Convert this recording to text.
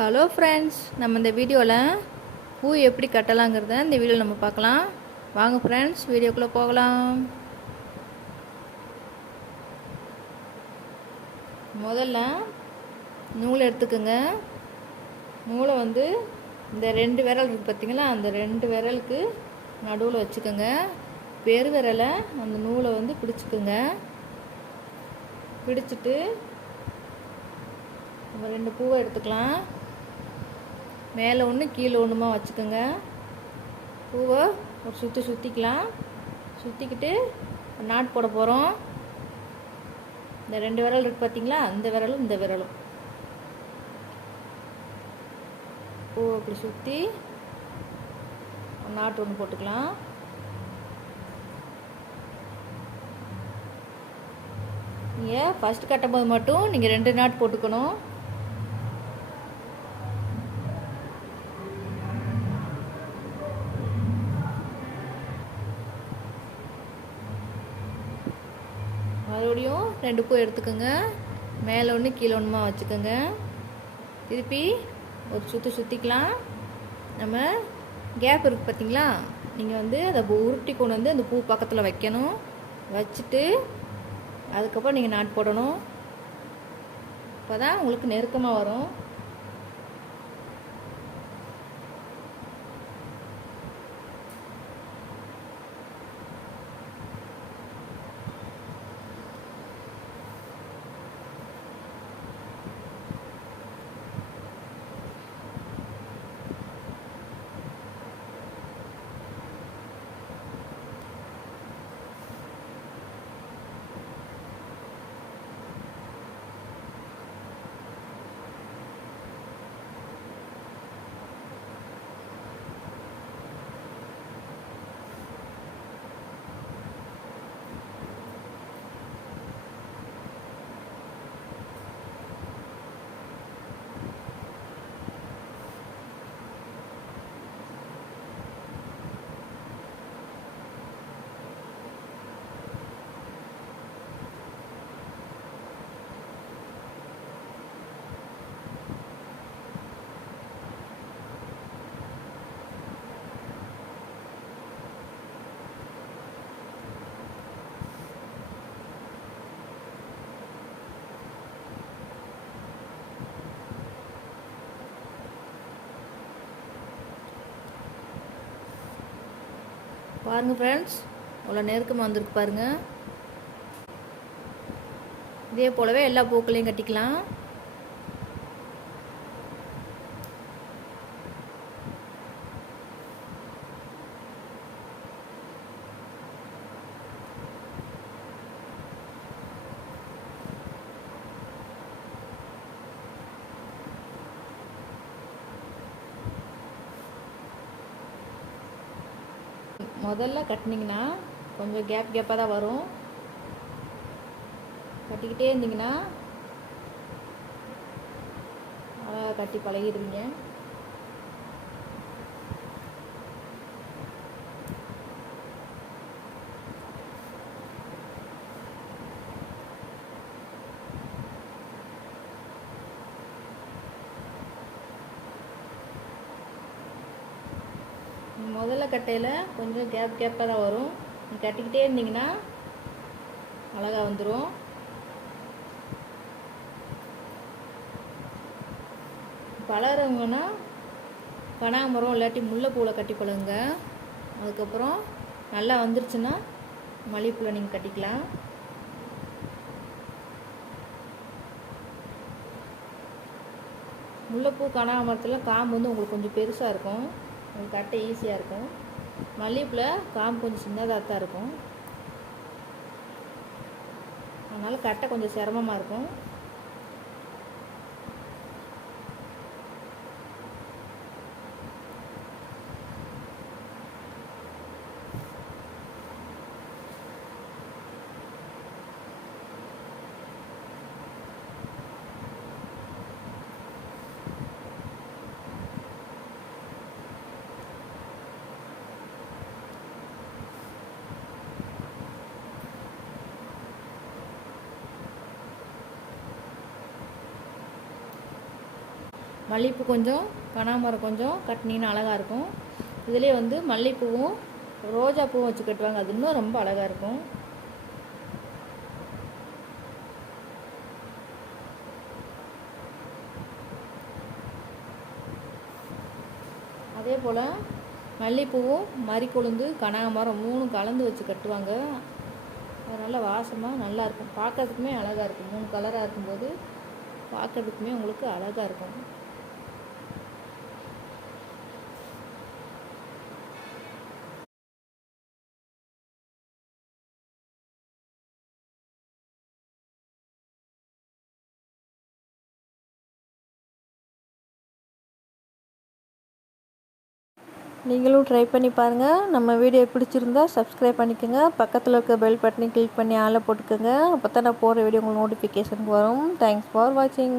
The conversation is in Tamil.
ஹலோ ஃப்ரெண்ட்ஸ் நம்ம இந்த வீடியோவில் பூ எப்படி கட்டலாங்கிறத இந்த வீடியோவில் நம்ம பார்க்கலாம். வாங்க ஃப்ரெண்ட்ஸ் வீடியோக்குள்ளே போகலாம். முதல்ல நூலை எடுத்துக்கோங்க. நூலை வந்து இந்த ரெண்டு விரல் இருக்குது பார்த்தீங்களா அந்த ரெண்டு விரலுக்கு நடுவில் வச்சுக்கோங்க. பெரு விரலை அந்த நூலை வந்து பிடிச்சிக்கோங்க. பிடிச்சிட்டு நம்ம ரெண்டு பூவை எடுத்துக்கலாம். மேலே ஒன்று கீழே ஒன்றுமா வச்சுக்கோங்க. பூவை ஒரு சுற்றி சுற்றிக்கலாம் சுற்றிக்கிட்டு நாட் போட போகிறோம் இந்த ரெண்டு விரல் இருக்குது பார்த்தீங்களா இந்த விரலும் இந்த விரலும். பூவை அப்படி சுற்றி நாட்டு ஒன்று போட்டுக்கலாம். நீங்கள் ஃபஸ்ட் கட்டும்போது மட்டும் நீங்கள் ரெண்டு நாட் போட்டுக்கணும். மறுபடியும் ரெண்டு பூ எடுத்துக்கோங்க. மேலே ஒன்று கீழே ஒன்றுமா வச்சுக்கோங்க. திருப்பி ஒரு சுற்றி சுற்றிக்கலாம் நம்ம கேப் இருக்குது பார்த்தீங்களா நீங்கள் வந்து அதை உருட்டி கொண்டு வந்து அந்த பூ பக்கத்தில் வைக்கணும். வச்சுட்டு அதுக்கப்புறம் நீங்கள் நாட் போடணும். அப்போ தான் உங்களுக்கு நெருக்கமாக வரும். பாருங்க ஃப்ரெண்ட்ஸ் அவ்வளோ நெருக்கமாக வந்திருக்கு பாருங்க. இதே போலவே எல்லா பூக்களையும் கட்டிக்கலாம். முதல்ல கட்டினீங்கன்னா கொஞ்சம் கேப் கேப்பாக தான் வரும். கட்டிக்கிட்டே இருந்தீங்கன்னா அழகாக கட்டி பழகிடுவீங்க. முதல்ல கட்டையில் கொஞ்சம் கேப் கேப்பாக தான் வரும். நீங்கள் கட்டிக்கிட்டே இருந்தீங்கன்னா அழகாக வந்துடும் பழகிறவங்கன்னா கனகாமரம் இல்லாட்டி முல்லைப்பூவில் கட்டி பழகுங்க அதுக்கப்புறம் நல்லா வந்துருச்சுன்னா மல்லிகைப்பூவில் நீங்கள் கட்டிக்கலாம். முல்லைப்பூ கனகாமரத்தில் காம்பு வந்து உங்களுக்கு கொஞ்சம் பெருசாக இருக்கும். கட்ட ஈஸியாக இருக்கும். மல்லிகைப்பூவில் காம்பு கொஞ்சம் சின்னதாக தான் இருக்கும். அதனால் கட்டை கொஞ்சம் சிரமமாக இருக்கும். மல்லிகைப்பூ கொஞ்சம் கனகாமரம் கொஞ்சம் கட்டினீங்கன்னா அழகாக இருக்கும். இதிலே வந்து மல்லிகைப்பூவும் ரோஜா பூவும் வச்சு கட்டுவாங்க. அது இன்னும் ரொம்ப அழகாக இருக்கும். அதே போல் மல்லிகைப்பூவும் மறிக்கொழுந்து கனகாமரம் மூணும் கலந்து வச்சு கட்டுவாங்க. அது நல்ல வாசமாக நல்லாயிருக்கும் பார்க்கறதுக்குமே அழகாக இருக்கும். மூணு கலராக இருக்கும்போது பார்க்கறதுக்குமே உங்களுக்கு அழகாக இருக்கும். நீங்களும் ட்ரை பண்ணி பாருங்கள் நம்ம வீடியோ பிடிச்சிருந்தா சப்ஸ்கிரைப் பண்ணிக்கோங்க. பக்கத்தில் இருக்க பெல் பட்டனை கிளிக் பண்ணி ஆளை போட்டுக்கோங்க. அப்போ தான் நான் போகிற வீடியோ உங்களுக்கு நோட்டிஃபிகேஷனுக்கு வரும். தேங்க்ஸ் ஃபார் வாட்சிங்